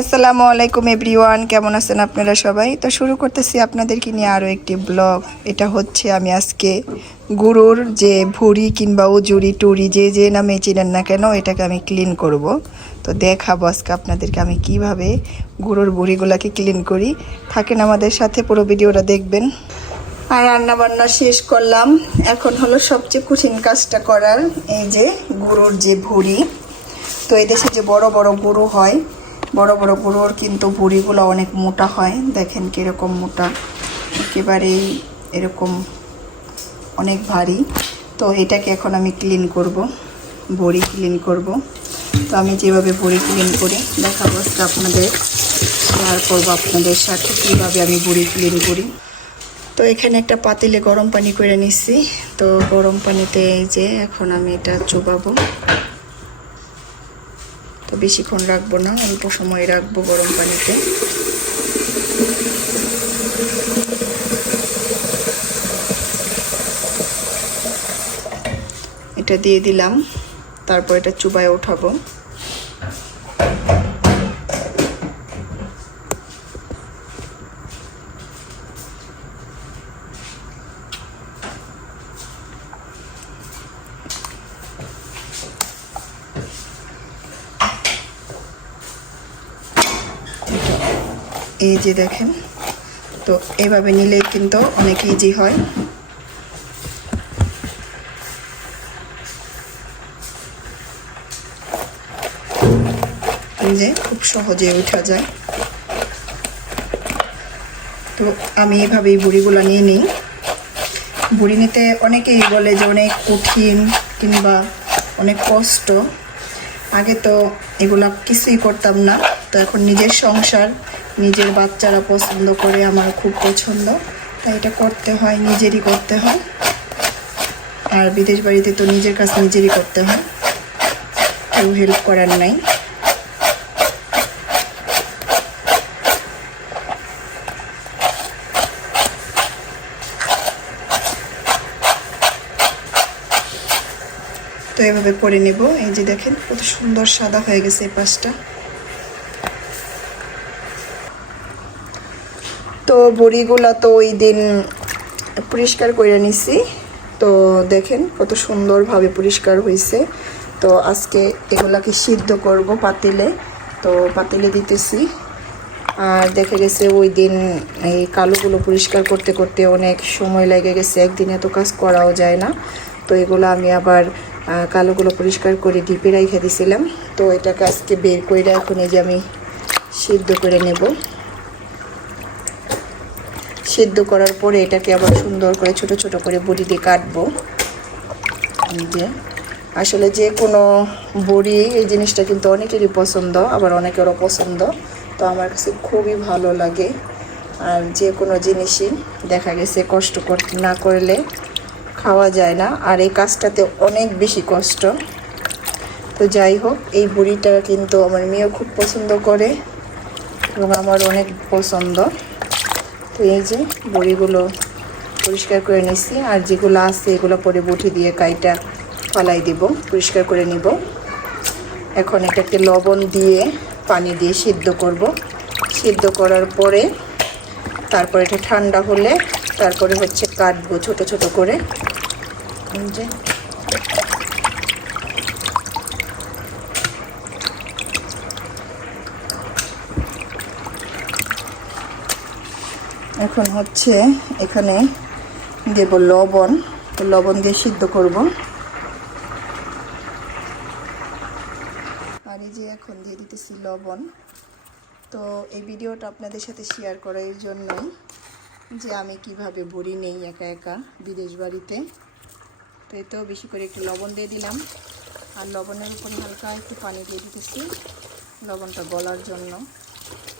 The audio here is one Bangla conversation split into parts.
আসসালামু আলাইকুম এভরিওয়ান, কেমন আছেন আপনারা সবাই? তো শুরু করতেছি আপনাদেরকে নিয়ে আরও একটি ব্লগ। এটা হচ্ছে আমি আজকে গুরুর যে ভুড়ি কিংবা উজুরি টুরি যে যে নামে চিনেন না কেন, এটাকে আমি ক্লিন করব। তো দেখাবো আজকে আপনাদেরকে আমি কীভাবে গুরুর ভুড়িগুলোকে ক্লিন করি। থাকেন আমাদের সাথে, পুরো ভিডিওটা দেখবেন। আর রান্না বান্না শেষ করলাম। এখন হলো সবচেয়ে কঠিন কাজটা করার, এই যে গরুর যে ভুড়ি। তো এদেশে যে বড় বড় গরু হয় বড় বড় গরুর কিন্তু ভুড়িগুলো অনেক মোটা হয়। দেখেন কীরকম মোটা। একেবারেই এরকম অনেক ভারী। তো এটাকে এখন আমি ক্লিন করব। বড়ি ক্লিন করব। তো আমি যেভাবে বড়ি ক্লিন করি, দেখাবো আজকে আপনাদের, শেয়ার করব আপনাদের সাথে কীভাবে আমি বড়ি ক্লিন করি। তো এখানে একটা পাতিলে গরম পানি করে নিচ্ছি তো গরম পানিতে এই যে এখন আমি এটা চুবাবো। তো বেশিক্ষণ রাখব না, অল্প সময় রাখব গরম পানিতে। এটা দিয়ে দিলাম, তারপর এটা চুবায় ওঠাবো। এই যে দেখেন, তো এভাবে নিলে কিন্তু অনেক ইজি হয়। যে খুব সহজে উঠা যায়। তো আমি এভাবেই বুড়িগুলো নিয়ে নিই। বুড়ি নিতে অনেকেই বলে যে অনেক কঠিন কিংবা অনেক কষ্ট। আগে তো এগুলা কিছুই করতাম না। তো এখন নিজের সংসার নিজের বাচ্চারা পছন্দ করে, আমার খুব পছন্দ। তাই এটা করতে হয়, নিজেরই করতে হয়। আর বিদেশ বাড়িতে তো নিজের কাজ নিজেরই করতে হয়। কেউ হেল্প করার নাই। তো এভাবে করে নেব। এই যে দেখেন, কত সুন্দর সাদা হয়ে গেছে এই পাশটা। তো বড়িগুলা তো ওই দিন পরিষ্কার করে নিছি। তো দেখেন কত সুন্দরভাবে পরিষ্কার হয়েছে তো আজকে এগুলাকে সিদ্ধ করব পাতিলে। তো পাতিলে দিতেছি। আর দেখা গেছে ওই দিন এই কালোগুলো পরিষ্কার করতে করতে অনেক সময় লেগে গেছে। একদিনে তো কাজ করাও যায় না। তো এগুলো আমি আবার কালোগুলো পরিষ্কার করে ডিপে রেখে দিছিলাম। তো এটাকে আজকে বের করে এখন এই যে আমি সিদ্ধ করে নেব। সিদ্ধ করার পরে এটাকে আবার সুন্দর করে ছোট ছোট করে বড়ি দিয়ে কাটবো। যে, আসলে যে কোনো বড়ি এই জিনিসটা কিন্তু অনেকেরই পছন্দ, আবার অনেকেরও পছন্দ। তো আমার কাছে খুবই ভালো লাগে। আর যে কোনো জিনিসই দেখা গেছে কষ্ট কর- না করলে খাওয়া যায় না। আর এই কাজটাতে অনেক বেশি কষ্ট। তো যাই হোক, এই বড়িটা কিন্তু আমার মেয়েও খুব পছন্দ করে এবং আমার অনেক পছন্দ। তো এই যে বড়িগুলো পরিষ্কার করে নিছি আর যেগুলো আছে এগুলো পরে বটি দিয়ে কাইটা ফালাই দিব, পরিষ্কার করে নিব। এখন এটাকে লবণ দিয়ে পানি দিয়ে সিদ্ধ করব। সিদ্ধ করার পরে তারপর এটা ঠান্ডা হলে তারপরে হচ্ছে কাটবো ছোট ছোট করে। যে এখন হচ্ছে এখানে দেব লবণ, তো লবণ দিয়ে সিদ্ধ করব। আর এই যে এখন দিয়ে দিতেছি লবণ। তো এই ভিডিওটা আপনাদের সাথে শেয়ার করার জন্যই যে আমি কীভাবে বড়ি নেই একা একা বিদেশ বাড়িতে। তো এতেও বেশি করে একটু লবণ দিয়ে দিলাম। আর লবণের উপর হালকা একটু পানি দিয়ে দিতেছি লবণটা গলার জন্য।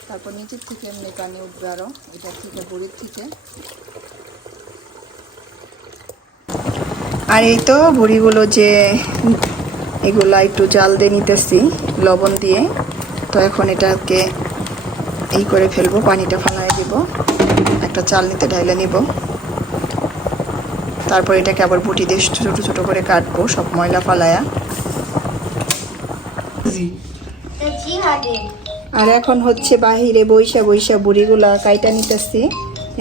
তারপর নিচের থেকে এমনি পানি উঠবে আরও এটা থেকে বড়ির থেকে। আর এই তো বড়িগুলো যে এগুলা একটু জাল দিয়ে নিতেছি লবণ দিয়ে। তো এখন এটাকে এই করে ফেলব পানিটা ফালাই দিব। একটা চাল নিতে ঢাইলে নিব। তারপর এটাকে আবার বুটি দিয়ে ছোট ছোট করে কাটবো সব ময়লা ফালায়া। jihadin. আর এখন হচ্ছে বাহিরে বৈশা বৈশা বুড়িগুলো কাইটা নিতেছি।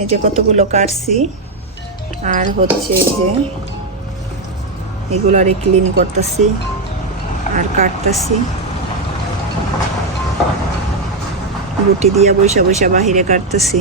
এই যে কতগুলো কাটছি। আর হচ্ছে এই যে এগুলারে ক্লিন করতেছি আর কাটতেছি। গুটি দিয়ে বৈশা বৈশা বাহিরে কাটতেছি।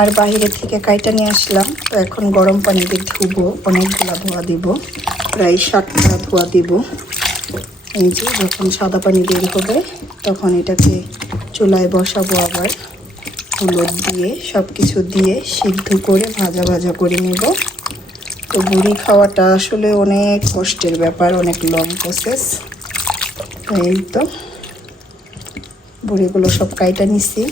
আর বাইরে থেকে কাইটা নিয়ে আসলাম। তো এখন গরম পানি দিয়ে ধুবো, অনেকগুলা ধোয়া দিব। প্রায় ষাটটা ধোয়া দিব। এই যে যখন সাদা পানি বের হবে, তখন এটাকে চুলায় বসাবো আবার। হলুদ দিয়ে সব কিছু দিয়ে সিদ্ধ করে ভাজা ভাজা করে নেব। তো বুড়ি খাওয়াটা আসলে অনেক কষ্টের ব্যাপার, অনেক লং প্রসেস এই তো। বুড়িগুলো সব কাইটা নিছি।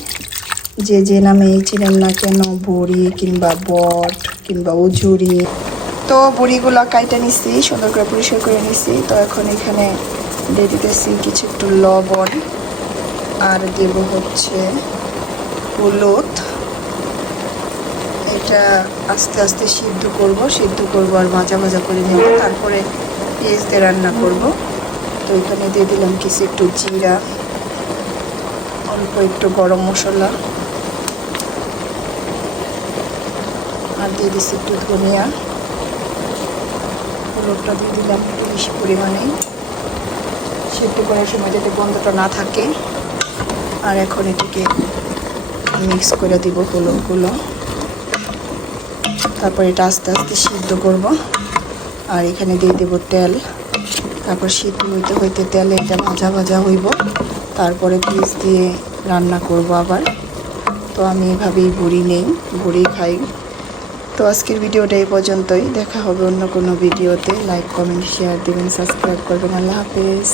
যে যে নামে চিনেন না কেন, বড়ি কিংবা বট কিংবা উজুরি। তো বড়িগুলো কাইটা নিছি, সুন্দর করে পরিষ্কার করে নিছি। তো এখন এখানে দিয়ে দিতেছি কিছু একটু লবণ। আর দেব হচ্ছে হলুদ। এটা আস্তে আস্তে সিদ্ধ করব সিদ্ধ করব আর ভাজা ভাজা করে নেব। তারপরে পেঁয়াজ দিয়ে রান্না করব। তো এখানে দিয়ে দিলাম কিছু একটু জিরা, অল্প একটু গরম মশলা। আর দিয়ে দিচ্ছি একটু ধনিয়া হলুদটা দিয়ে দিলাম একটু বেশি পরিমাণে। সিদ্ধ করার সময় যাতে গন্ধটা না থাকে। আর এখন এটিকে মিক্স করে দিব হলুদগুলো তারপর এটা আস্তে আস্তে সিদ্ধ করব। আর এখানে দিয়ে দেব তেল। তারপর সিদ্ধ হইতে হইতে তেলে এটা ভাজা ভাজা হইব। তারপরে পিস দিয়ে রান্না করব আবার। তো আমি এভাবেই বুড়ি নেই, বুড়ি খাই। তো আজকের ভিডিওটা এই পর্যন্তই। দেখা হবে অন্য কোনো ভিডিওতে। লাইক কমেন্ট শেয়ার দেবেন সাবস্ক্রাইব করবেন। আল্লাহ হাফেজ।